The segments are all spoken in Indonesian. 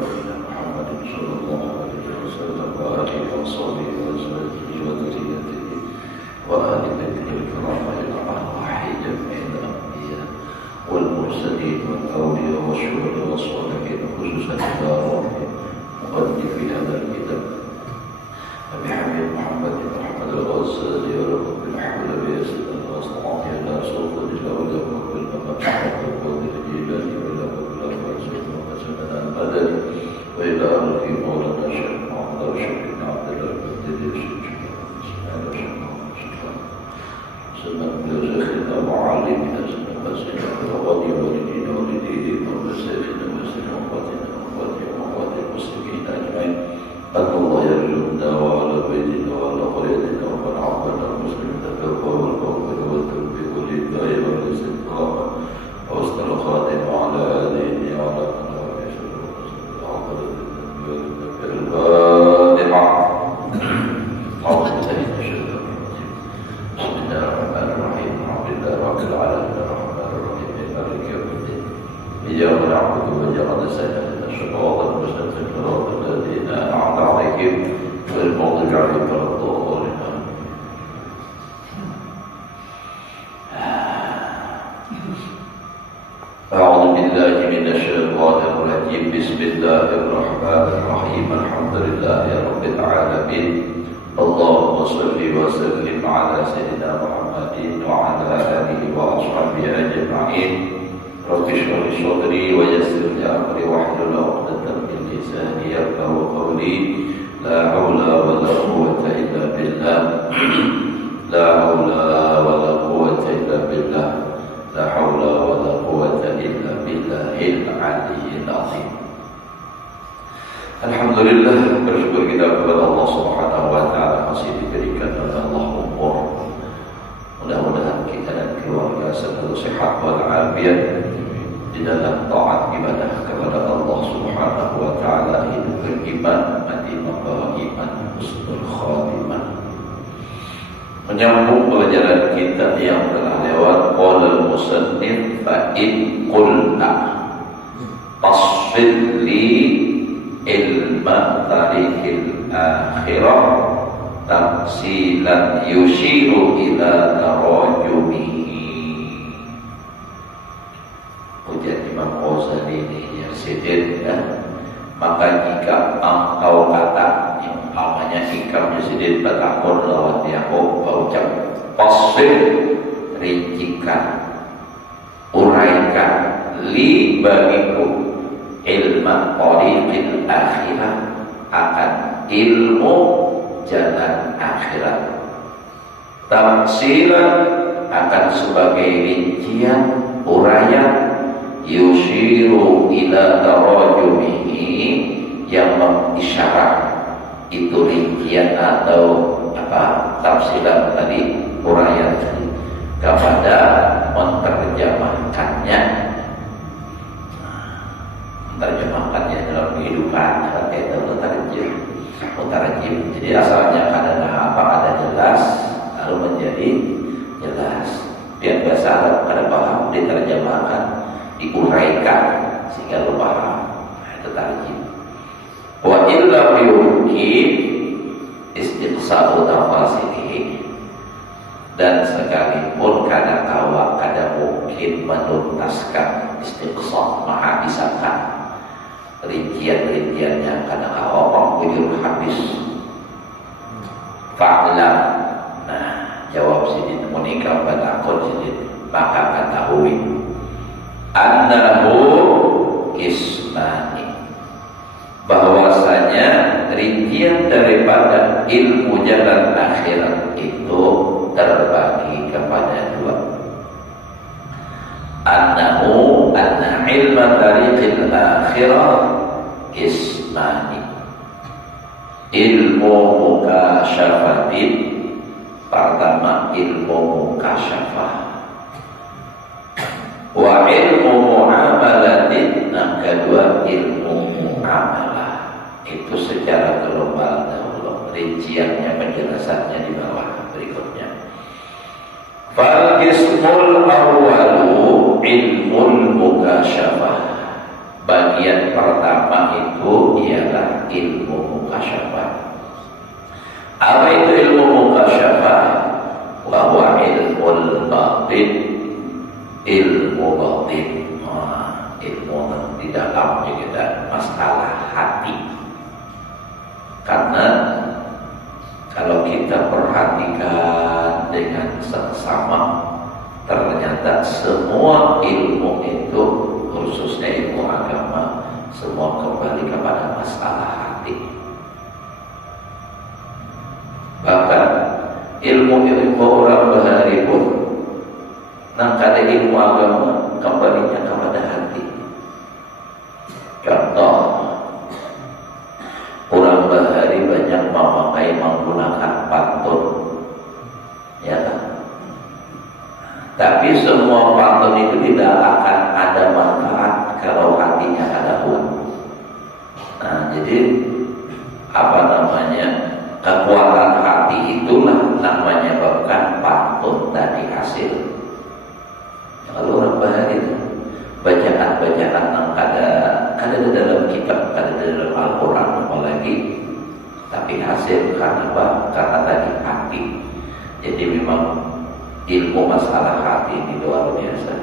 وإلى محمد صلى الله عليه وسلم وآله وصحبه وأزواجه وذريته وآل بيته الكرام إلى أرواح جميع الأنبياء والمرسلين والأولياء والشهداء والصالحين خصوصا إلى روحهم مؤلف هذا الكتاب أبي حبيب محمد الغزالي ورب الحول بيسر الأصنعات إلى سلطة الأولى والأمام والقدر الجيلاني وإلى أولى وزيد ومسلنا المدني وإلى أهل مولانا الشيخ محمد رشيد بن عبد الله بن الشيخ إسماعيل الشيخ محمد سنة بشيخنا وعالمنا سنة مسجد الغني والدين والدين والمساكين ومسجد وقاتنا وقات المسلمين أجمعين أن الله يرجونا وعلى بيتنا وعلى قريتنا ومن عبنا المسلمين بالتوبة والقبول والتوفيق والهداية والاستقامة وحسن الخاتمة وعلى آله وعلى من الفاتحة. أعوذ بالله من الشيطان الرجيم. بسم الله الرحمن الرحيم. الحمد لله رب العالمين الرحمن الرحيم مالك يوم الدين. إياك نعبد وإياك نستعين الصراط المستقيم صراط الذين أنعمت عليهم غير المغضوب عليهم ولا الضالين. أعوذ بالله من الشيطان الرجيم. بسم الله الرحمن الرحيم. الحمد لله رب العالمين. اللهم صل وسلم على سيدنا محمد وعلى آله وأصحابه أجمعين. رب اشرح لي صدري ويسر لي أمري واحلل عقدة من لساني يفقهوا قولي. لا حول ولا قوة إلا بالله. لا حول ولا قوة إلا بالله. لا حول ولا قوة إلا بالله العلي العظيم. Alhamdulillah, bersyukur kita kepada Allah Subhanahu wa taala masih diberikan oleh Allah umur. Mudah-mudahan kita dan keluarga selalu sehat walafiat di dalam taat ibadah kepada Allah Subhanahu wa taala, hidup beriman, mati membawa iman, husnul khatimah. Menyambung pelajaran kita yang telah lewat, qala al-musannif fa in qulna tasfil li ilma tariqil akhirah tafsilan yushiru ila tarajumihi. Ujar Imam Ghazali ini yang sedih ya. Maka jika engkau kata yang namanya ikamnya sedih bertakun lawan Yaqub berucap fasfir, rincikan, uraikan li bagiku ilmu tariqil akhirah, akan ilmu jalan akhirat, tafsiran akan sebagai rincian uraian, yushiru ila tarajumihi yang mengisyarat itu rincian atau tafsiran tadi, uraian kepada menerjemahkannya dalam kehidupan itu mutarjim. Jadi asalnya kadang apa ada jelas lalu menjadi jelas. Biar bahasa Arab kada paham diterjemahkan, diuraikan sehingga lu paham. Itu tarjim. Wa illa yumkin istiqsa'u tafasilihi, dan sekalipun kada kawa kada mungkin menuntaskan istiqsa' menghabiskan rincian-rinciannya, karena kalau penghujur habis. Fa'lam, nah jawab sidin menikah bertakun sidin, maka ketahui annahu ismani, bahwasanya rincian daripada ilmu jalan akhirat itu terbagi kepada dua. Anna ilma tariqil akhirah ismani, ilmu mukasyafatin, pertama ilmu mukasyafah, wa ilmu muamalatin, yang kedua ilmu muamalah. Itu secara global dahulu, rinciannya penjelasannya di bawah berikutnya. Fal qismul awwalu ilmul mukasyafah, Bagian pertama itu ialah ilmu mukasyafah. Apa itu ilmu mukasyafah? Bahwa ilmu batin, ilmu batin, ilmu di dalamnya kita masalah hati. Karena kalau kita perhatikan dengan seksama, ternyata semua ilmu itu, khususnya ilmu agama, semua kembali kepada masalah hati. Bahkan ilmu orang bahari pun nangkada ilmu agama kembalinya kepada hati. Contoh, orang bahari banyak menggunakan pantun, ya kan? Tapi semua pantun itu tidak akan ada manfaat kalau hatinya ada uang. Nah, jadi kekuatan hati itulah namanya bahkan pantun tadi hasil. Kalau orang bahari itu bacaan-bacaan yang ada di dalam kitab, ada di dalam Al-Quran apalagi, tapi hasil karena apa? Karena tadi hati. Jadi memang ilmu masalah hati ini luar biasa.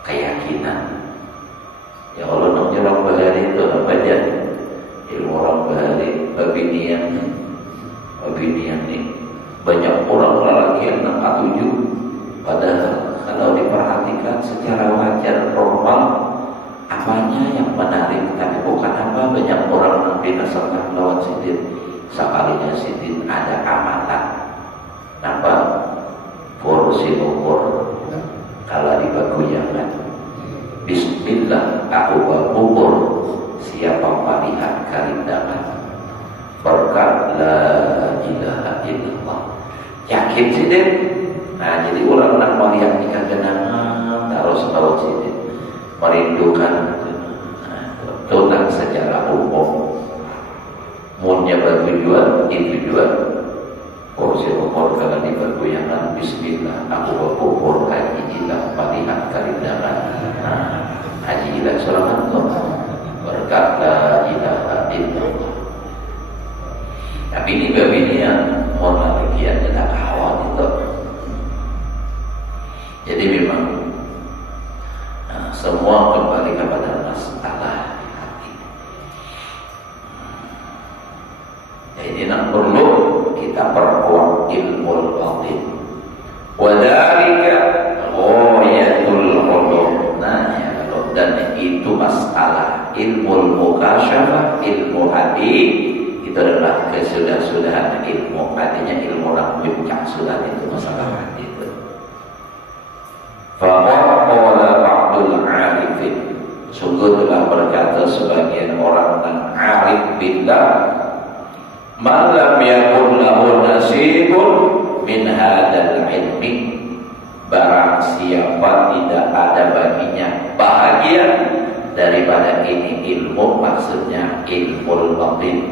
Keyakinan. Ya Allah, namanya orang bahari itu apa aja? Ilmu orang bahari, babinian nih. Banyak orang lagi yang tujuh. Padahal kalau diperhatikan secara wajar normal, apanya yang menarik, tapi bukan apa banyak orang yang binasakan lawan sidin. Sekalinya sidin ada amalan. Nampak? Porsi ukur kalau dibaguyangan. Bismillah aku berumur, siapa melihat kerindangan. Berkat la ilaha illallah. Yakin sidin. Nah, jadi orang nak melihat ikan genangan terus lawan sidin, merindukan. Tunang secara umum munnya bertujuan itu juga porsi umur kalau di bergoyangan bismillah aku berpupur haji ilah melihat kerindangan. Haji ilah selamat berkat la ilaha illallah. Tapi ini yang monarkian tidak kawan itu. Jadi memang semua kembali kepada masalah hati. Jadi nak perlu kita perkuat ilmu batin. Wadalika ghayatul ulum. Nah, ya, dan itu masalah ilmu mukasyafah, ilmu hati. Itu adalah kesudah-sudahan ilmu. Artinya ilmu yang puncak sudah itu masalah hati itu. Faqad qala ba'dul 'arifin. Sungguh telah berkata sebagian orang yang arif billah, man lam yakun lahu nasibun min hadzal ilmi. Barang siapa tidak ada baginya bahagian daripada ini ilmu, maksudnya ilmu batin,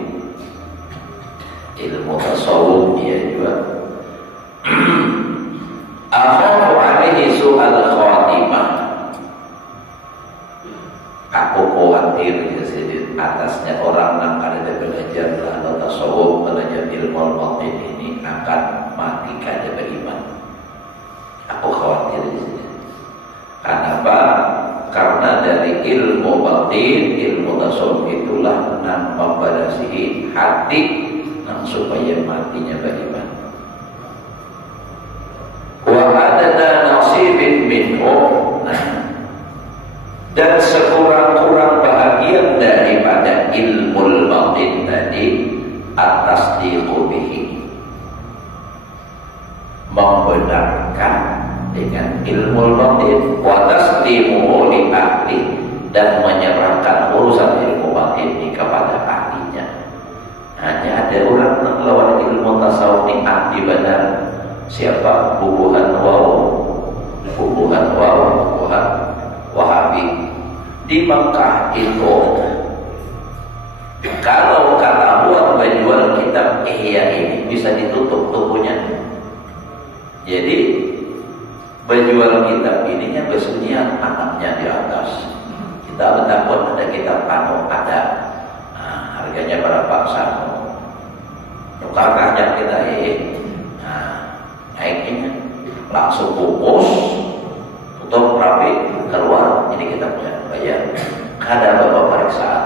ilmu tasawuf dia juga. Akhafu alaihi su'al khatimah. Aku khawatir atasnya orang yang ada belajar atau tasawuf, belajar ilmu batin ini akan mati kada beriman. Aku khawatir di sini. Kenapa? Karena dari ilmu batin, ilmu tasawuf itulah yang membarasi hati supaya matinya beriman. Wa adana nasibin minhu. Dan sekurang-kurang bahagian daripada ilmu batin tadi atas diqubihi, membenarkan dengan ilmu batin, wa taslimuhu li ahli, dan menyerahkan urusan ilmu batin ini kepada ahlinya. Hanya ada orang yang lawan ilmu tasawuf ini anti benar. Siapa? Bubuhan Wahabi di Mekah itu. Kalau kata buat menjual kitab Ihya ini bisa ditutup tubuhnya. Jadi menjual kitab ininya bersunyian anaknya di atas. Kita takut ada kitab anu ada, harganya berapa satu, tukar kajak kita naiknya langsung bungkus, tutup rapi, keluar, jadi kita punya bayar. Ada beberapa pemeriksaan.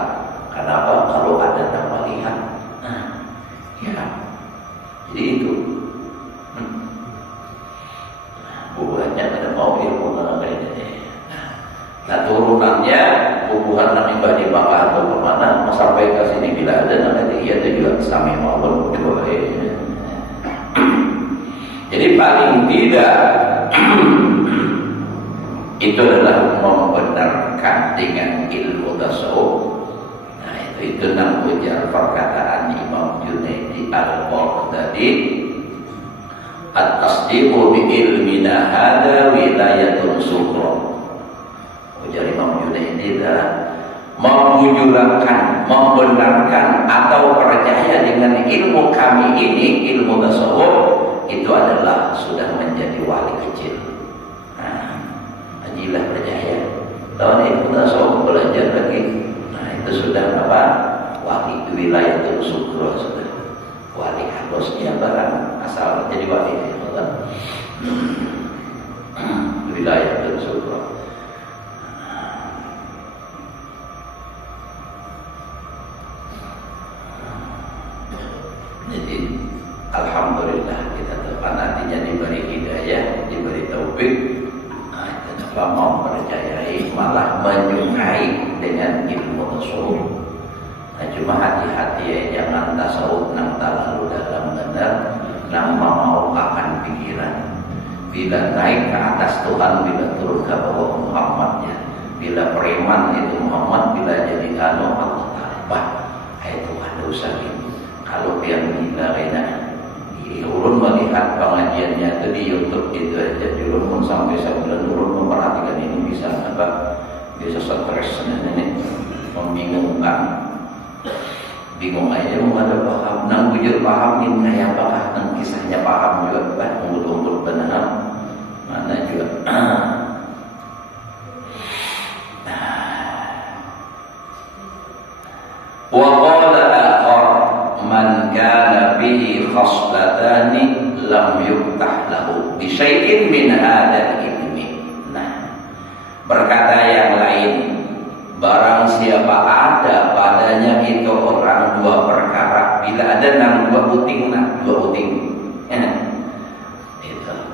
Kenapa? Kalau ada yang melihat, ya, jadi itu. Buahnya ada mau ilmu ini. Nah turunannya hubungan Nabi Bani Maka atau kemana sampai ke sini bila ada nanti ia juga sami maupun dua. Jadi paling tidak itu adalah membenarkan dengan ilmu tasawuf. Nah itu nang ujar perkataan Imam Junaidi Al-Baghdadi, at-tasdiqu bi ilmina hada wilayatun sughra. Ujar Imam Junaidi adalah membujurkan, membenarkan atau percaya dengan ilmu kami ini, ilmu tasawuf, itu adalah sudah menjadi wali kecil. Ajilah percaya. Lawan ilmu tasawuf belajar lagi. Nah itu sudah apa? Wali wilayatun sughra sudah. Wali harusnya barang asal jadi wali wilayah dan sughra. Jadi alhamdulillah kita tepat nantinya diberi hidayah, diberi taufik. Kenapa mau percayai malah menyukai dengan ilmu tasawuf. Nah cuma hati-hati ya, jangan tasawuf nang terlalu dalam benar, nang mau akan pikiran. Bila naik ke atas Tuhan, bila turun ke bawah Muhammadnya. Bila preman itu Muhammad, bila jadi Allah Ta'ala. Hai Tuhan dosa ini. Kalau yang gila kayaknya, ulun melihat pengajiannya itu di YouTube itu aja, ulun sampai sebulan ulun memperhatikan ini bisa apa? Bisa stres ini membingungkan. Bingung aja mau ada paham, nang bujur paham ini kayak apa, nang kisahnya paham juga, unggul-unggul benar, mana juga. Wa qala akhar man kana bihi khaslatani lam yuftah lahu bi syai'in min hadzal ilmi. Nah, berkata yang lain, barang siapa ada padanya itu orang dua perkara, bila ada nang dua uting,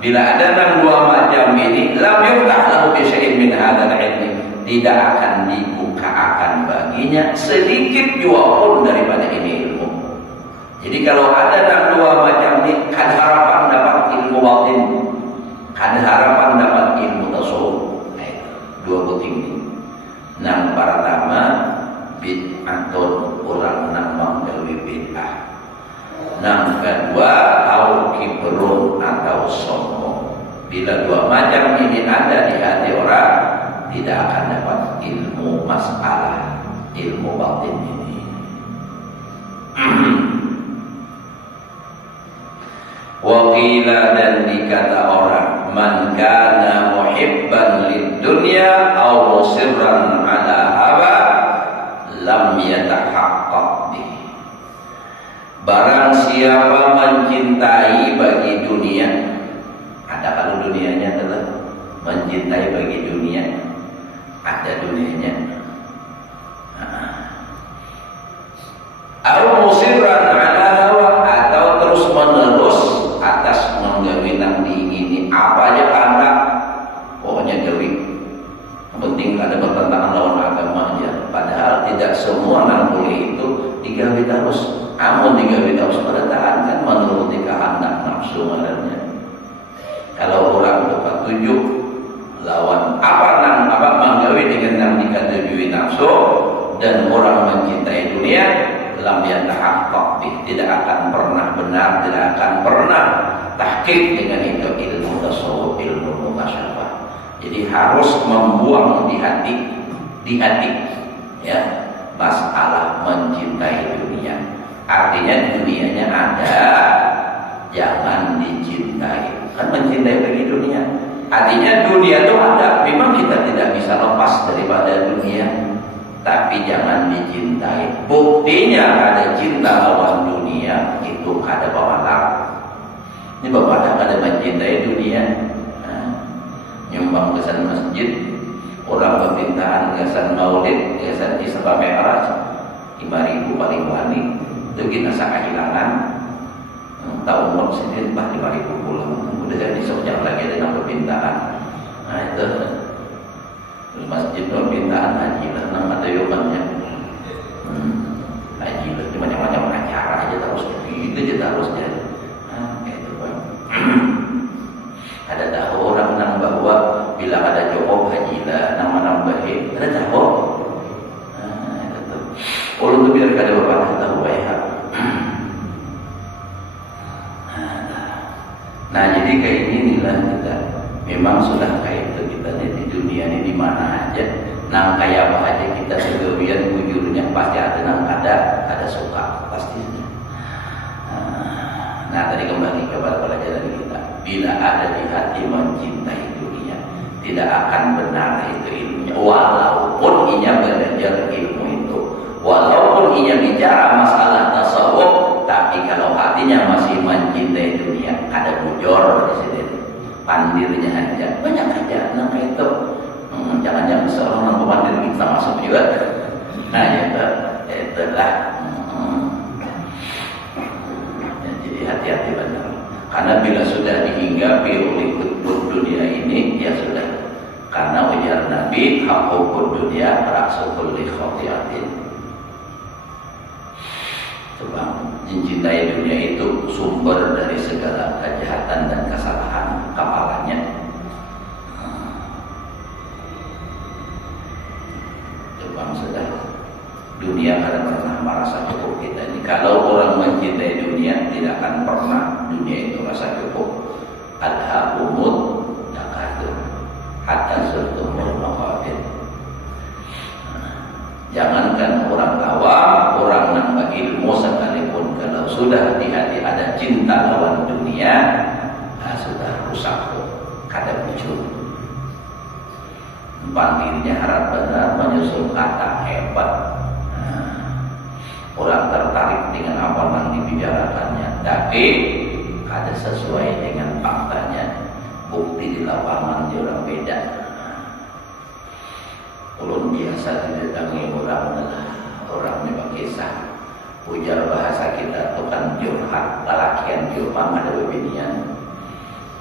bila ada nang dua macam ini, lam yuftah lahu bi syai'in min hadzal ilmi, tidak akan dibukakan baginya sedikit jua pun daripada ini ilmu. Jadi kalau ada nang dua macam ini, ada harapan dapat ilmu batin, ada harapan dapat ilmu tasawuf. Dua uting ini. Nang pertama bid'atun, orang nang menggawe bid'ah. Nang kedua au kibrun atau sombong. Bila dua macam ini ada di hati orang, tidak akan dapat ilmu masalah, ilmu batin ini. Waqila, dan dikata orang, man kana muhibban lid dunya aw musirran ala hawa lam yatahaqqaq bih. Barang siapa mencintai bagi dunia, ada kalau dunianya adalah mencintai bagi dunia, ada dunianya. Aw musirran ala hawa, atau terus menerus atas menggawi nang diingini apa aja anda pokoknya gawi, penting ada bertentangan lawan agama aja, padahal tidak semua nang boleh itu digawi terus. Amun digawi terus pada tahan kan menuruti kehendak nafsu ngarannya. Kalau orang dapat tujuh lawan apa nang apa menggawi dengan nang dikatujui nafsu, dan orang mencintai dunia, lam yatahaqqaq bih, tidak akan pernah benar, tidak akan pernah tahqiq dengan itu ilmu tasawuf, ilmu mukasyafah. Jadi harus membuang di hati ya masalah mencintai dunia. Artinya dunianya ada, jangan dicintai. Kan mencintai bagi dunia, artinya dunia itu ada, memang kita tidak bisa lepas daripada dunia. tapi jangan dicintai. Buktinya ada cinta lawan dunia itu kada bawalar. Ini bapak kada mencintai dunia. Nyumbang kesan masjid, orang permintaan kesan maulid, kesan Isra Mi'raj 5.000 paling wani. Itu kita sangat kehilangan. Tahun umur sendiri 5.000 pulang. Udah jadi sejak lagi ada permintaan. Nah itu masjid permintaan haji lah, nama ada yogannya. Haji lah, macam-macam acara aja terus begitu aja terusnya. Itu bang. Ada tahu orang nang bahwa bila ada Jokob haji lah, nama nambahin. Ada tahu? Itu. Ulun tu biar kada bapak tahu ya. Nah jadi kayak ini lah kita memang sudah kayak itu kita di dunia ini di mana aja nang kayak apa aja kita segawian bujurnya pasti ada nang ada suka pasti. Nah tadi kembali kepada pelajaran kita, bila ada di hati mencintai dunia tidak akan benar itu ilmunya, walaupun ia belajar ilmu itu, walaupun ia bicara masalah tasawuf, tapi kalau hatinya masih mencintai dunia ada bujur di sini. Pandirnya aja banyak aja nah itu jangan-jangan seorang pemandir kita masuk juga. Nah itulah jadi hati-hati benar, karena bila sudah dihinggapi oleh kutub dunia ini ya sudah, karena ujar Nabi haqqul dunia ra'su kulli khati'atin. Coba mencintai dunia itu sumber dari segala kejahatan dan kesalahan kepalanya. Coba sudah dunia kada pernah merasa cukup kita ini. Kalau orang mencintai dunia tidak akan pernah dunia itu merasa cukup. Alhaqumut takatsur hatta zurtumul maqabir. Jangankan orang awam, orang nambah ilmu sekalipun kalau sudah di hati ada cinta lawan dunia, sudah rusak, kada muncul. Pandirnya harap benar menyusul kata hebat. Orang tertarik dengan apa yang dibicarakannya, tapi kada sesuai dengan faktanya. Bukti di lapangan orang beda. Ulun biasa didatangi orang memang kisah ujar bahasa kita itu kan curhat lalakian curhat ada bebinian.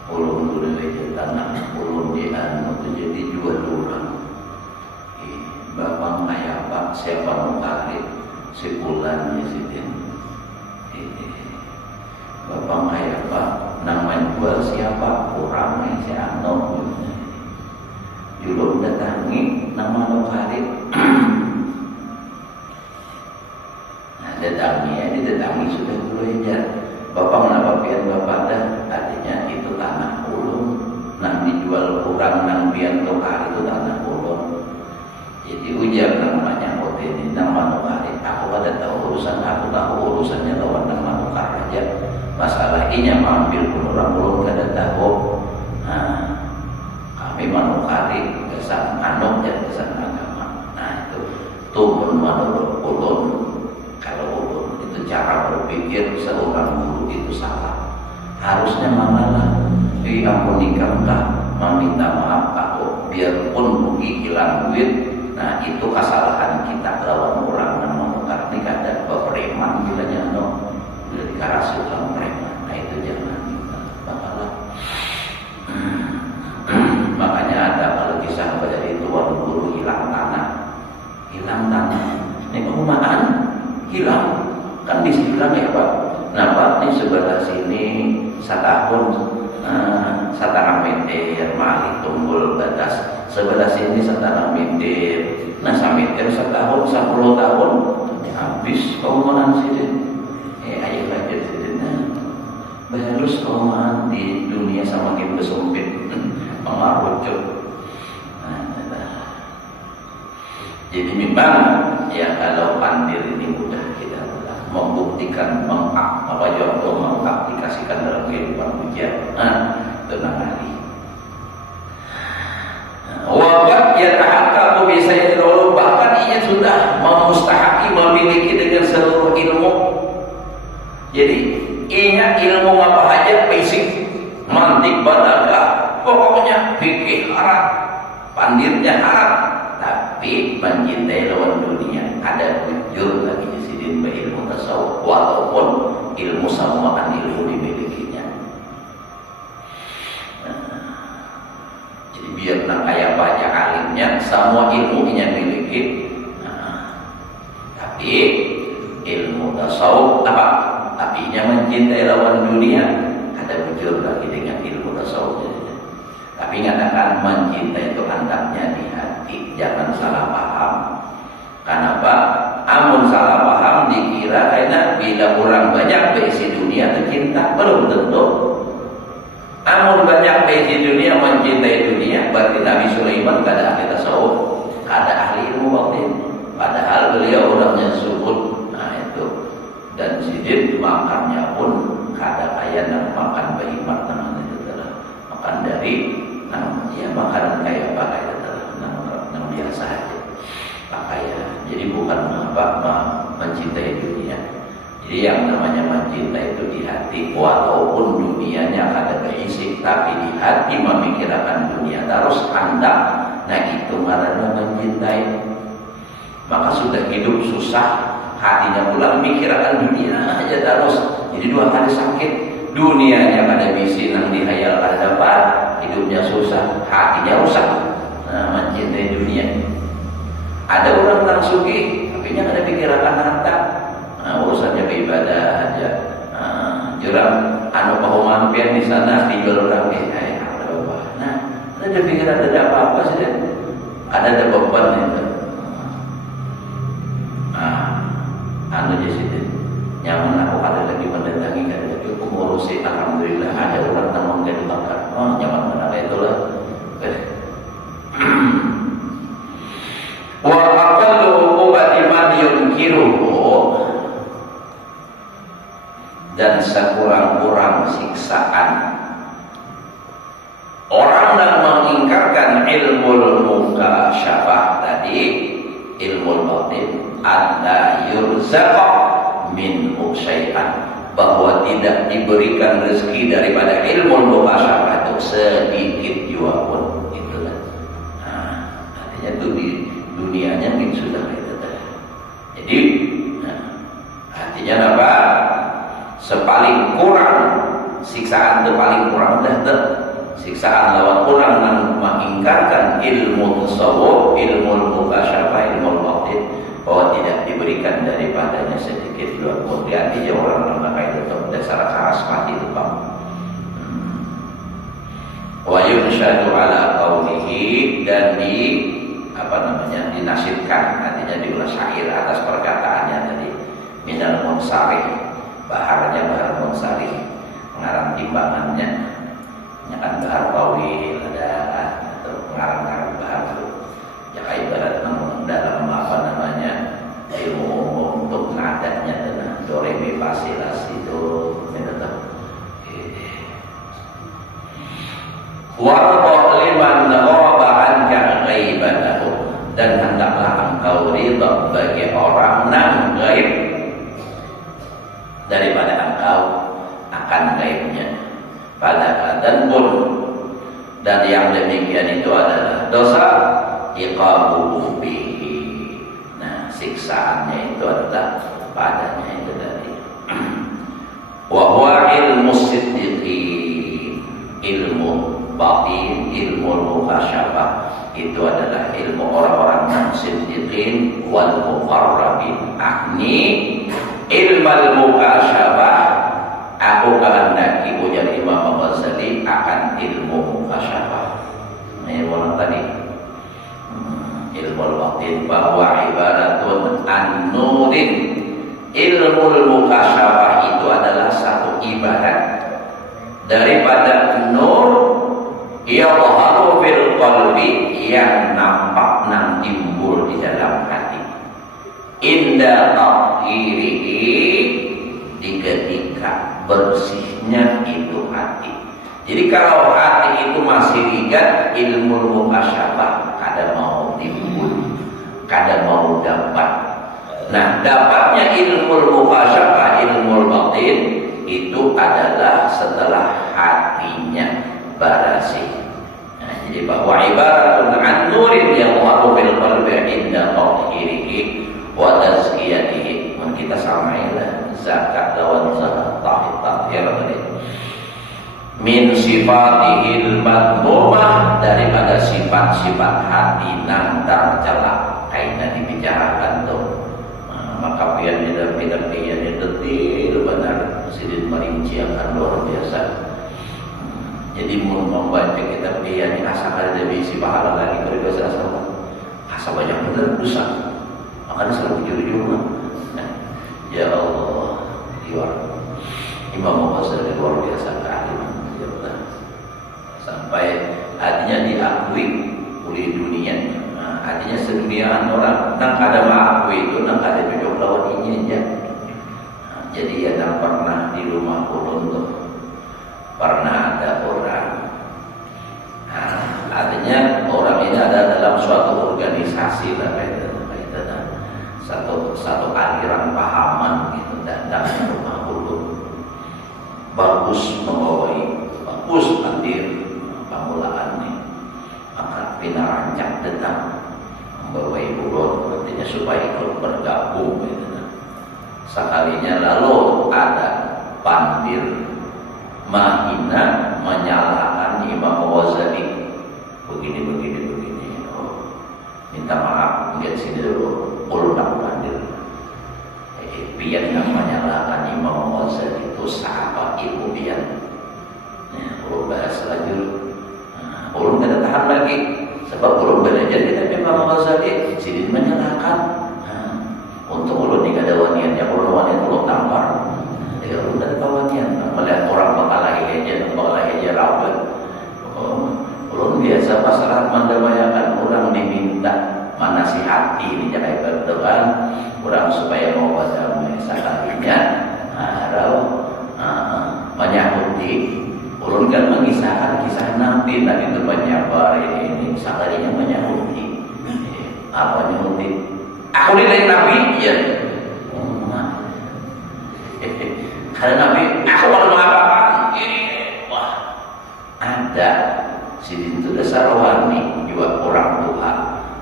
Ulun udah wajah tanah ulun di anu itu jadi jual orang. Bapak kayak pak siapa mengkari sebulan ya sidin. Bapak kayak pak namanya jual siapa orang yang si anu. Julung datangi nama lokari. Nah datangi sudah belajar. Bapak kenapa pian bapak dah? Artinya itu tanah ulun. Nang dijual kurang nang pian lokari itu tanah ulun. Jadi ujar namanya hotel ini nama lokari. Aku pada tahu urusan, aku tahu urusannya lawan nama lokari aja. Masalah ini ambil pun orang ulun kada tahu. Nah, kami manukari kesan anok dan kesan agama. Nah itu turun menurut ulun. Kalau ulun itu cara berpikir seorang guru itu salah. Harusnya mengalah. Ampuni kangkah meminta maaf aku biarpun rugi hilang duit. Nah itu kesalahan kita lawan orang yang menukar ini kada preman bilanya no. Bila dikarasi orang preman. Nah itu jangan kita bakalah. Makanya ada kalau kisah dari tuan guru hilang tanah. Ini penggunaan hilang kan dibilang ya Pak. Nah Pak ini sebelah sini setahun setara meter mali tunggul batas sebelah sini setara meter. Nah sameter setahun 10 tahun habis penggunaan sini. Ayo belajar sini. Harus penggunaan di dunia sama kita sempit. Mengarucut. Jadi memang ya kalau pandir ini mudah kita membuktikan mengaplikasikan dalam kehidupan ujian. Tenang hati. Wabak ya tahakkamu bisa dulu bahkan ia sudah Jadi ingat ilmu apa aja basic, mantik, balaghah, pokoknya fikih Arab, pandirnya Arab, tapi mencintai lawan dunia. Ada bujur lagi di sini ilmu tasawuf, walaupun ilmu samaan ilmu dimilikinya. Jadi biar nak kayak baca alimnya, semua ilmunya miliki. Tapi ilmu tasawuf apa? Tapinya mencintai lawan dunia. Ada bujur lagi dengan ilmu tasawuf. Tapi nyatakan mencintai itu andaknya di hati, jangan salah paham. Kenapa? Amun salah paham dikira karena bila orang banyak berisi dunia tercinta, belum tentu. Amun banyak berisi dunia mencintai dunia, berarti Nabi Sulaiman tidak ada ahli tasawuf, ada ahli ilmu batin. Padahal beliau orangnya zuhud. Nah itu. Dan sidin makannya pun kada kaya dan makan berhikmat namanya itu adalah makan dari ya makanan kayak apa kayak itu yang biasa aja pakaian. Jadi bukan mencintai dunia. Jadi yang namanya mencinta itu di hati, walaupun dunianya kada berisi, tapi di hati memikirkan dunia terus hendak. Nah itu ngarannya mencintai. Maka sudah hidup susah, hatinya pulang mikirkan dunia aja terus. Jadi 2 kali sakit. Dunianya kada bisi nang dihayal kada dapat, hidupnya susah, hatinya rusak. Nah, mencintai dunia. Ada orang nang sugih, tapi nya kada pikirkan harta. Nah, urusannya beribadah aja. Jurang anu pahuman di sana dijual orang ada apa? Nah, ada pikiran ada apa-apa sih? Ada beban itu. Anu je situ nyaman aku ada lagi mendatangi kada lagi aku ngurusi, alhamdulillah ada orang yang menggadi bakar. Oh nyaman mana itulah. Wa aqallu uqubati man yunkiruhu, dan sekurang-kurang siksaan orang yang mengingkarkan ilmu mukasyafah tadi, ilmu batin, alla yurzaqa min syai'an, bahwa tidak diberikan rezeki daripada ilmu mukasyafah itu sedikit juga pun. Itulah. Nah, artinya itu di dunianya mungkin sudah itu. Jadi, artinya apa? Sepaling kurang siksaan itu paling kurang dah siksaan lawan orang yang mengingkarkan ilmu tasawuf, ilmu mukasyafah, ilmu batin, bahwa tidak diberikan daripadanya sedikit juga pun. Artinya orang yang memakai itu dasar keras mati itu bang. Wa yunsyadu ala qawlihi, dan dinasibkan, artinya diulas syair atas perkataannya tadi. Minal munsarih, baharnya bahar munsarih, pengarang timbangannya kan bahar tawil, ada atau pengarang-pengarang bahar itu ya kayak ibarat dalam apa namanya ilmu umum untuk nadanya dan do re mi fa si la si do tetap warḍa liman ghaba anka ghaibatahu, dan hendaklah engkau ridha bagi orang yang gaib daripada engkau akan gaibnya. Pada dan pun, dan yang demikian itu adalah dosa iqabuhu bihi. Nah, siksaannya itu adalah padanya itu tadi. Wa huwa ilmu siddiqin, ilmu batin, ilmu mukasyafah, itu adalah ilmu orang-orang yang siddiqin wal muqarrabin. Ahni ilmu mukasyafah, aku kehendaki ujar Imam Ghazali akan ilmu mukasyafah. Ini mana tadi? Ilmu batin, bahwa ibaratun an-nurin. Ilmu mukasyafah itu adalah satu ibarat daripada nur yadharu fil qalbi, yang nampak nang timbul di dalam hati. Inda tathirihi, di ketika bersihnya itu hati. Jadi kalau hati itu masih rigat, ilmu mukasyafah kada mau timbul, kada mau dapat. Nah, dapatnya ilmu mukasyafah, ilmu batin itu adalah setelah hatinya barasih. Nah, jadi bahwa ibaratun an nurin yadhharu fil qalbi inda tathhirihi wa tazkiyatihi. Kita samailah zakat lawan zakat tahir tadi. Min sifatihil madmumah, daripada sifat-sifat hati nang tercela kaitan dibicarakan tuh. Maka pian tidak pian detail benar, sidin merinci akan luar biasa. Jadi mau membaca kitab pian asa kada bisi pahala lagi berdosa sama. Asa banyak benar dosa. Makanya selalu jujur-jujur. Ya Allah, Imam Ghazali luar biasa kealiman. Sampai hatinya diakui oleh dunia. Artinya seduniaan orang nang kada mengakui itu, nang kada cocok lawan ini aja. Jadi ya nang pernah di rumah ulun tuh pernah ada orang. Artinya orang ini ada dalam suatu organisasi lah satu aliran pahaman gitu, dan dalam rumah ulun bagus membawai, bagus hadir pamulaan nih, maka pinarancak tentang bahwa ibu artinya supaya ikut bergabung gitu. Sekalinya lalu ada pandir mahina menyalahkan Imam Ghazali begini. Minta maaf, lihat sini dulu, ulun tak pandir. Pian yang menyalahkan Imam Ghazali itu sahabat ibu pian. Ulun bahas lagi, ulun tidak tahan lagi. Sebab ulun belajar kita Imam Ghazali sidin menyalahkan. Untuk ulun ni kada waniannya, ulun wanian ulun tampar. Dia ulun kada wanian melihat orang bakalah aja rapat. Ulun biasa masalah mendamayakan orang diminta menasihati ini jangan berdoa orang supaya mau damai sekalinya. Menyahuti ulun kan mengisahkan kisah Nabi itu menyabar ini sekalinya menyahuti. Apa nyahuti? Aku nilai Nabi ya. Karena Nabi aku kalau mengapa wah ada sidin itu dasar rohani juga orang tua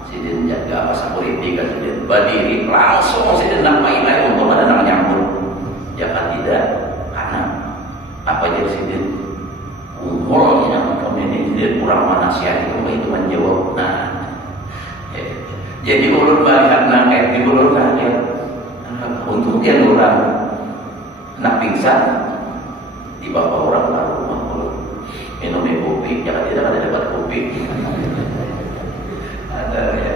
sidin jaga apa security kan sidin berdiri langsung sidin nak main untuk ada nama nyambut jangan tidak karena apa jadi sidin umur yang kami ini sidin kurang manasihat itu menjawab. Nah jadi ulun melihat nangket di ulun kaget untuk dia orang nak pingsan di bawah orang baru rumah ulun minum kopi, jangan tidak ada dapat kopi. Ada ya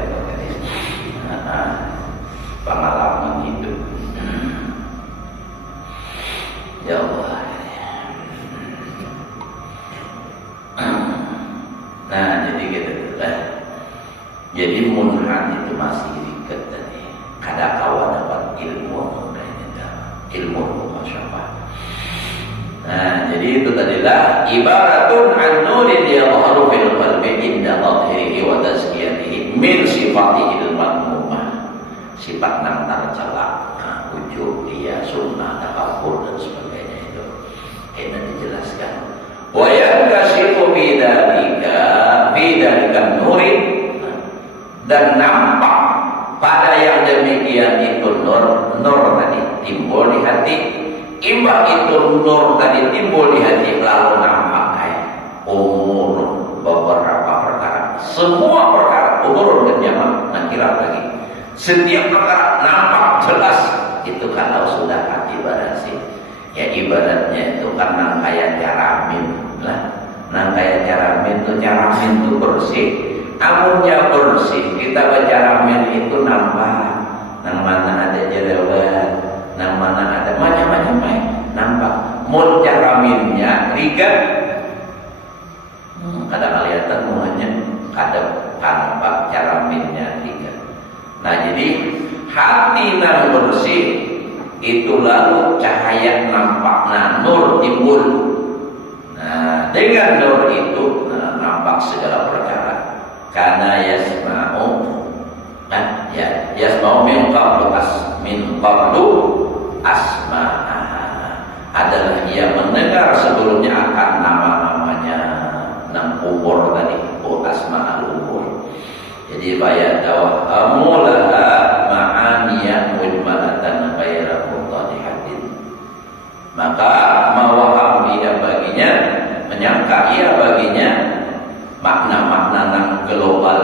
pengalaman hidup. Ya Allah. Nah jadi gitu lah. Jadi munhan itu masih dekat tadi. Kada kawan dapat ilmu ilmu mukasyafah. Nah, jadi itu tadilah ibaratun an nurin yadhharu fil qalbi inda tathhirihi wa tazkiyatihi min sifatihil madmumah. Sifat nang tercela, ujub, dia sunnah, takabur dan sebagainya itu. Ini dijelaskan. Wa yakashifu bidzalika nurin, dan nampak pada yang demikian itu nur tadi timbul di hati. Imbang itu nur tadi timbul di hati lalu nampak umur beberapa perkara, semua perkara umur dan jamak nakira lagi, setiap perkara nampak jelas itu kalau sudah hati barasi. Ya ibaratnya itu kan nangkaya jaramin lah, nangkaya jaramin itu bersih, amunnya bersih kita berjaramin itu nampak nang mana ada jerawat, nang mana ada macam-macam nampak. Mun jaraminnya rigat kada kelihatan muanya, kada nampak jaraminnya rigat. Nah jadi hati nang bersih itu lalu cahaya nampak, nah nur timbul. Nah dengan nur itu nampak segala perkara. Karena yasma'u Nah, ya, yasma'u min qablu asma'a, adalah ia mendengar sebelumnya akan nama-namanya, umur tadi, asma'al umur. Jadi fayatawahhamu laha ma'aniyan mujmalatan ghairu mutadihatin, maka mawaham ia baginya, menyangka ia baginya makna-makna nang global,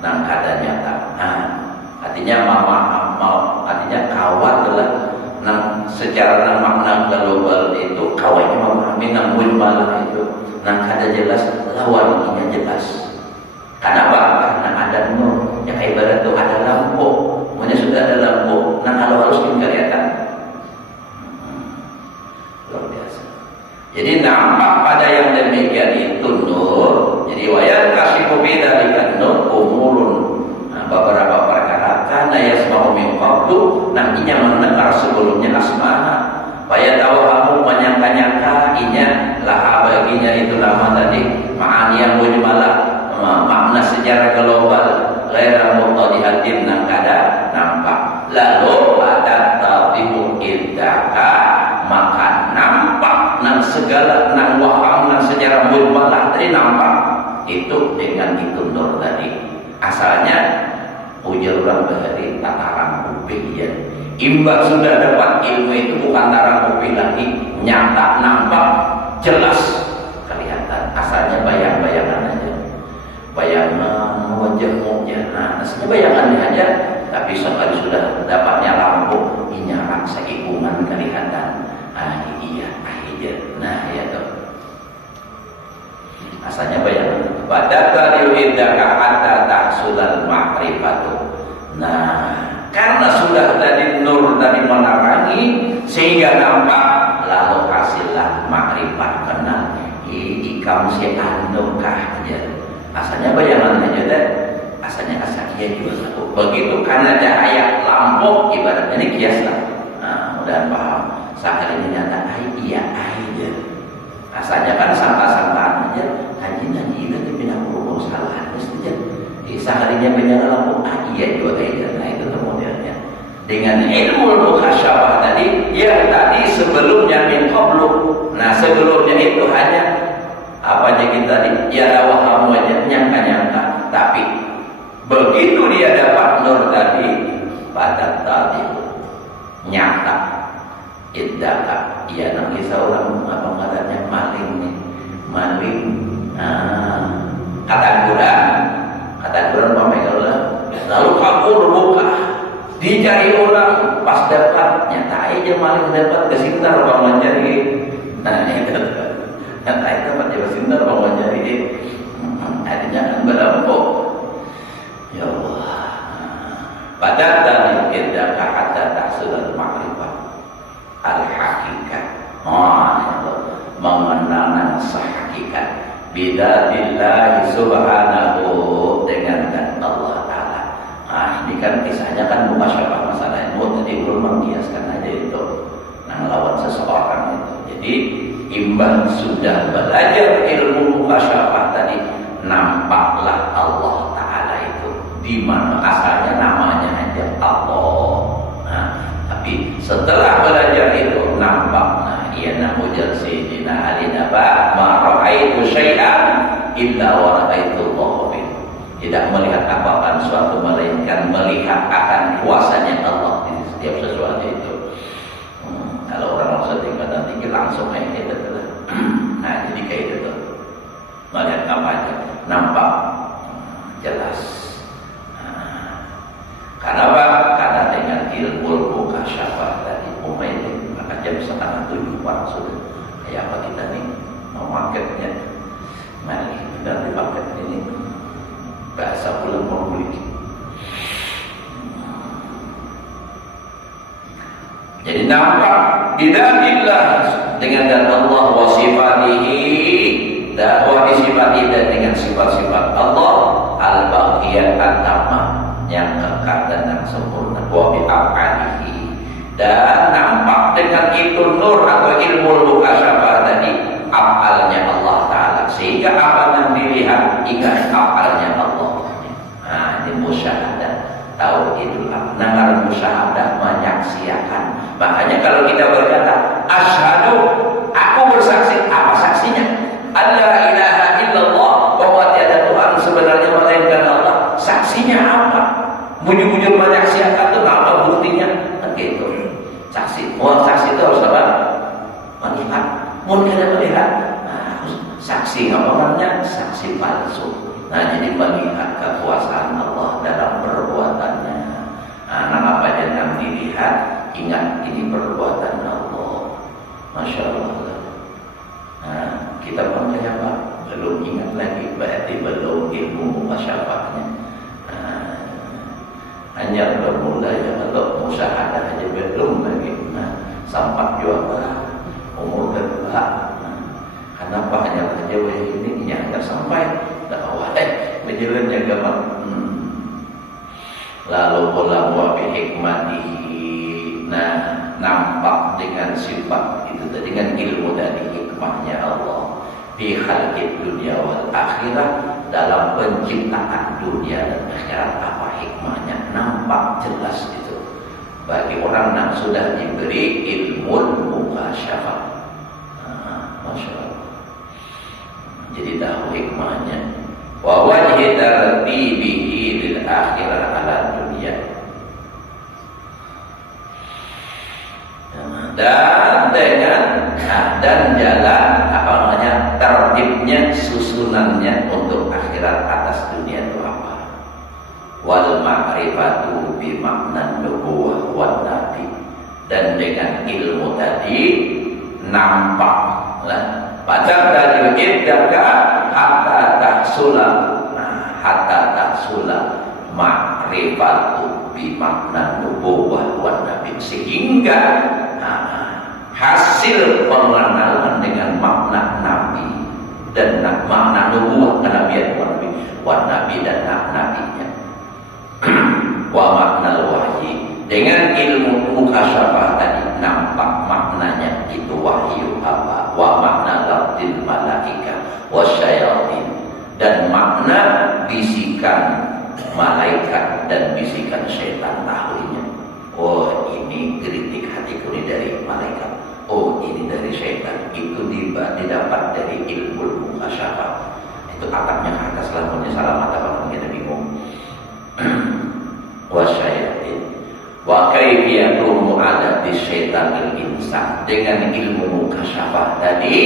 nang kada nyata. Artinya artinya kawat adalah nang secara nang makna global itu kawatnya memahami nang mujmalah itu nang kada jelas, lawan ini jelas. Kenapa? Karena ada nur. Ya kayak ibarat itu ada lampu. Makanya sudah ada lampu. Nah kalau harus kelihatan. Luar biasa. Jadi nampak pada yang demikian itu nur. Jadi wayat kasih bidzalika nur umurun. Nah, beberapa perkara karena yasma'u min qablu, nantinya mendengar sebelumnya asma'a. Fayatawahamu menyangka-nyangka inya laha baginya itu nama tadi ma'ani yang mujmalah, makna secara global, ghairu mutadihatin nang kada nampak. Lalu ada tabihu iddaka, maka nampak nang segala nang waham nang secara mujmalah tadi nampak itu dengan itu nur tadi. Asalnya ujar orang bahari tataran kuping ya. Imbang sudah dapat ilmu itu bukan tarang kuping lagi, nyata nampak jelas kelihatan. Asalnya bayang-bayangan aja, bayangan wajahnya. Nah, aslinya bayangannya aja, tapi sekali sudah dapatnya lampu, inyarak seikungan kelihatan. Iya. Nah, ya tuh. Asalnya bayangan. Badaka liuidaka hatta tahsulal ma'rifatu. Nah, karena sudah tadi nur tadi menerangi sehingga nampak, lalu hasillah makrifat kenal. Ikam si anukah aja. Asalnya bayangan aja deh. Asalnya dia juga satu. Begitu karena cahaya lampu ibaratnya ini kias lah. Nah, mudah paham. Sakal ini nyata iya aja. Asalnya kan sangka-sangkaan aja. Haji itu pindah kurung salah mestinya. Seharinya menyala lampu iya juga aja. Nah itu kemudiannya dengan ilmu mukhasyafah tadi yang tadi sebelumnya min qablu. Nah sebelumnya itu hanya apa aja kita ya wahamu aja, nyangka-nyangka. Tapi begitu dia dapat nur tadi pada tadi nyata iddaka, ia nanti seorang apa katanya maling nih, maling. Kata Quran pamegalah, lalu kabur buka, dicari orang, pas dapat nyata aja maling dapat kesintar bang mencari. Nah itu nyata itu dapat dia kesintar bang mencari. Artinya kan berlampau. Ya Allah. Pada tadi kita kata tahsulul ma'rifah al-hakikat. Mengenal sehakikat bidzatillahi subhanahu, dengan dan Allah Ta'ala. Nah ini kan kisahnya kan mukhasyafah masalah ilmu, jadi belum mengkiaskan aja itu nah lawan seseorang itu. Jadi imbang sudah belajar ilmu mukhasyafah tadi, nampaklah Allah Ta'ala itu di mana asalnya namanya aja Allah. Nah tapi setelah belajar itu nampak. Nah ia namujal sayyidina Ali naba ma ra'aitu syai'an illa wa ra'aitu Allah. Tidak melihat apa-apa suatu melainkan melihat akan kuasanya Allah di setiap sesuatu itu. Kalau orang langsung tingkatan tinggi langsung kayak gitu. Nah jadi kayak gitu. Melihat apa aja nampak jelas. Kenapa? Karena dengan ilmu mukhasyafah tadi ini maka jam 6:30 sudah. Kayak apa kita nih mau marketnya, mari kita di market ini bahasa pulang mau beli. Jadi nampak bidzillah dengan dan Allah wa sifatihi dan wa sifatihi dan dengan sifat-sifat Allah al-baqiyat at-tamah yang kekal dan yang sempurna, wa bi af'alihi, dan nampak dengan itu nur atau ilmu mukhasyafah tadi af'alnya Allah Ta'ala, sehingga apa yang dilihat ingat af'alnya Allah. Nah ini musyahadah. tauhidul haq. Nangar musyahadah menyaksikan. Makanya kalau kita berkata asyhadu, aku bersaksi, apa saksinya? Alla ilaha illallah, bahwa tiada Tuhan sebenarnya melainkan Allah. Saksinya apa? Mujur-mujur menyaksikan itu apa buktinya? Kan gitu. Saksi. Saksi itu harus apa? Melihat. Mungkin ada melihat. Saksi apa namanya? Saksi palsu. Nah, jadi melihat kekuasaan Allah dalam perbuatannya. Nah, apa yang dilihat, ingat ini perbuatan Allah. Masya Allah. Nah, kita pakai apa? Belum ingat lagi, berarti belum ilmu mukasyafahnya. Nah, hanya bermula ya, kalau musyahadah aja belum lagi. Nah, sampai juga umur kedua. Kenapa hanya saja ini yang sampai dakwah menjelang agama. Lalu pola wa bi hikmatihi. Nah, nampak dengan sifat itu tadi, dengan ilmu dari hikmahnya Allah fi khalqid dunya wal akhirah, dalam penciptaan dunia dan akhirat. Apa hikmahnya? Nampak jelas itu bagi orang yang sudah diberi ilmu mukasyafah. Masya Allah. Jadi tahu hikmahnya. Wa wajhi tartibihi lil akhirah ala dunia. Dan dengan dan jalan apa namanya, tertibnya, susunannya untuk akhirat atas dunia itu apa? Wal ma'rifatu bi makna nubuwah wan nabi. Dan dengan ilmu tadi nampaklah pada dari iddaka hatta tahsula, hatta tahsula ma'rifatu bi makna nubuwah wan nabi, sehingga hasil pengenalan dengan makna nabi dan makna nubuwah, kenabian wan nabi dan nabinya. Wa makna wahyi, dengan ilmu mukasyafah tadi nampak maknanya itu wahyu apa? Wa makna lafzil malaika wasyayatin, dan makna bisikan malaikat dan bisikan syaitan tahunya. Oh, ini kritik hatiku ini dari malaikat. Oh, ini dari syaitan. Itu didapat dari ilmu mukasyafah. Itu atapnya ke atas, lampunya salah mata, kalau kita bingung. Wasyayatin wa kaifiyatu mu'adati syaitanil insan, dengan ilmu mukasyafah tadi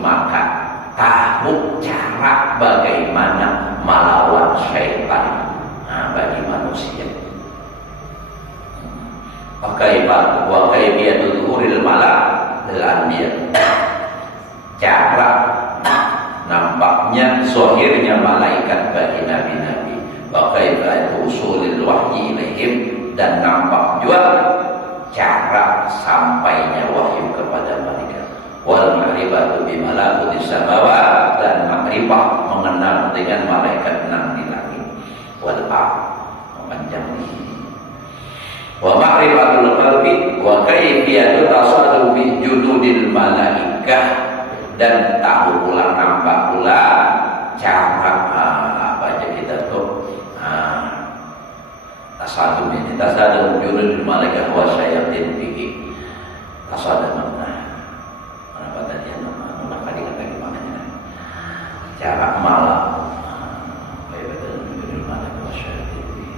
maka tahu cara bagaimana melawan syaitan bagi manusia. Wa kaifiyatu zuhuril malak lil anbiya, cara nampaknya zahirnya malaikat bagi nabi-nabi. Wa kaifiyatu usulil wahyi ilaihim, dan nampak juga cara sampainya wahyu kepada mereka. Wal ma'rifatu bi malakutis samawat, dan ma'rifah mengenal dengan malaikat enam di langit. Wal memanjang ini. Wa ma'rifatul qalbi wa kaifiyatu tasallu bi junudil malaikah, dan tahu pula, nampak pula cara apa aja kita tuh tasadum ini, tasadum junudil malaikah wa syayatin bihi. Tasadum apa tadi yang nama tadi kata gimana cara malam junudil malaikah wa syayatin bihi.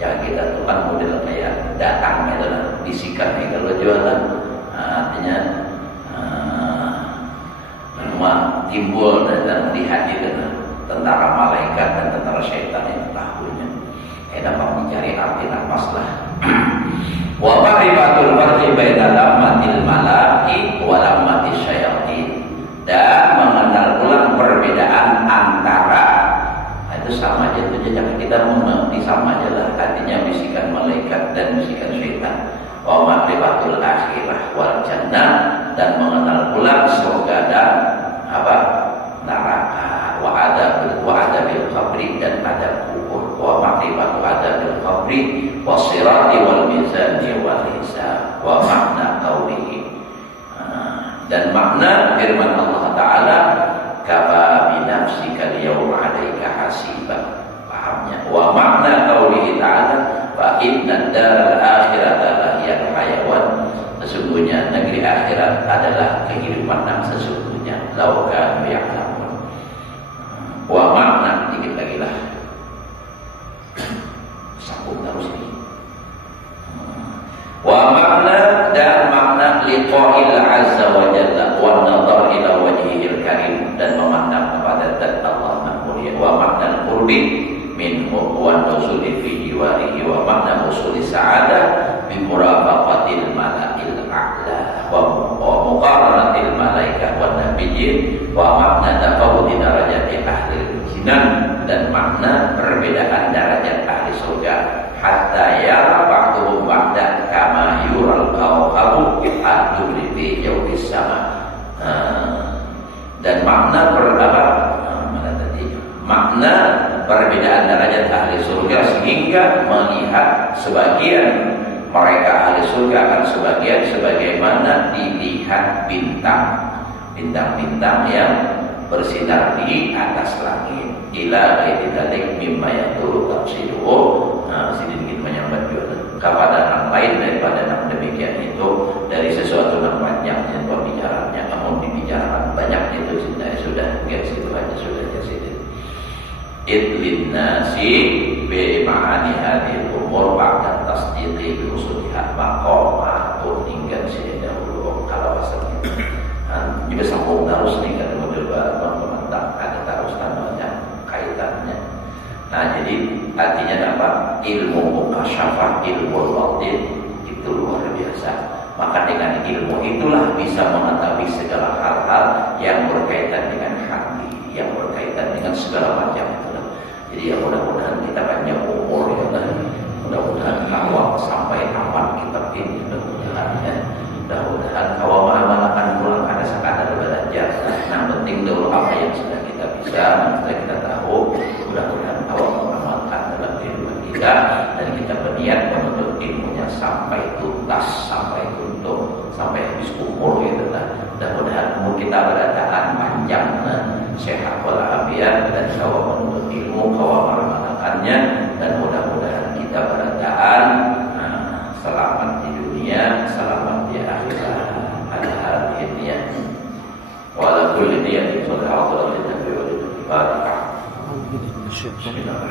Jangan kita tuh kan model kayak datang itu, bisikan nih kalau jualan, artinya memang timbul dan di hati tentara malaikat dan tentara syaitan itu tahunya. Dapat mencari arti nafas lah. Wa ma'rifatul farqi baina lammatil malaki wa lammatis syayatin, dan mengenal ulang perbedaan antara itu sama aja, itu jangan kita mengerti sama aja lah, artinya bisikan malaikat dan bisikan syaitan. Wa ma'rifatul akhirah wal jannah, dan mengenal ulang surga dan apa? Neraka. Wa adabil qabri, dan adab kubur. Wa ma'rifatu adabil qabri wasirati wal mizani wal hisab. Wa makna qawlihi, dan makna firman Allah Ta'ala, kafa binafsika al-yawma 'alaika hasiba. Pahamnya maknanya. Wa makna qaulihi ta'ala fa inna daral akhirata lahiyal hayawan. Sesungguhnya negeri akhirat adalah kehidupan yang sesungguhnya. Lau kanu ya'lamun. Wa makna dikit lagi lah. Sambung terus ini. Wa makna dan makna liqa'il azza wa jalla wa nadhar ila wajhihil karim dan memandang kepada zat Allah yang mulia. Wa makna qurbi minhu wa nuzuli fi jiwarihi wa makna usuli sa'adah bi murafaqatil mala'il a'la wa muqaranatil malaikah wan nabiyyin wa makna tafawuti darajati ahli jinan dan makna perbedaan derajat ahli surga hatta yara ba'duhum ba'da kama yural kawkabu ad-dubri fi jawfis sama. Dan makna makna perbedaan derajat ahli surga sehingga melihat sebagian mereka ahli surga akan sebagian sebagaimana dilihat bintang-bintang yang bersinar di atas langit. Ila ghairi dzalik mimma yaqulu tafsiruhu. Sedikit menyambat juga kepada yang lain daripada yang demikian itu dari sesuatu yang panjangnya pembicaraannya. Namun dibicarakan banyak itu sudah biar situ aja sudah jadi. Idlin nasi bi ma'ani hadhil umur ba'da tasdiqi bi usuliha maqamatun hingga dahulu kalau pasalnya. Juga sambung terus nih kata model pemantang ada terus namanya kaitannya. Nah jadi artinya apa? Ilmu mukasyafah, ilmu batin itu luar biasa. Maka dengan ilmu itulah bisa mengetahui segala hal-hal yang berkaitan dengan hati, yang berkaitan dengan segala macam itu. Jadi ya mudah-mudahan kita panjang umur ya kan. Mudah-mudahan kawal sampai aman kita ini mudah-mudahan ya. Mudah-mudahan kawal mengamalkan pulang ada sekadar belajar. Nah penting dulu apa yang sudah kita bisa, sudah kita tahu. Mudah-mudahan kawal mengamalkan dalam kehidupan kita dan kita berniat menuntut ilmunya sampai tuntas, sampai tuntuk, sampai habis umur gitu lah. Mudah-mudahan umur kita berataan panjang, sehat walafiat dan kawal menuntut ilmu, kawal mengamalkannya dan mudah-mudahan kita berataan selamat di dunia, selamat di akhirat. Ada hal ini ya. Walaupun ini yang disebut Allah dan Nabi Muhammad.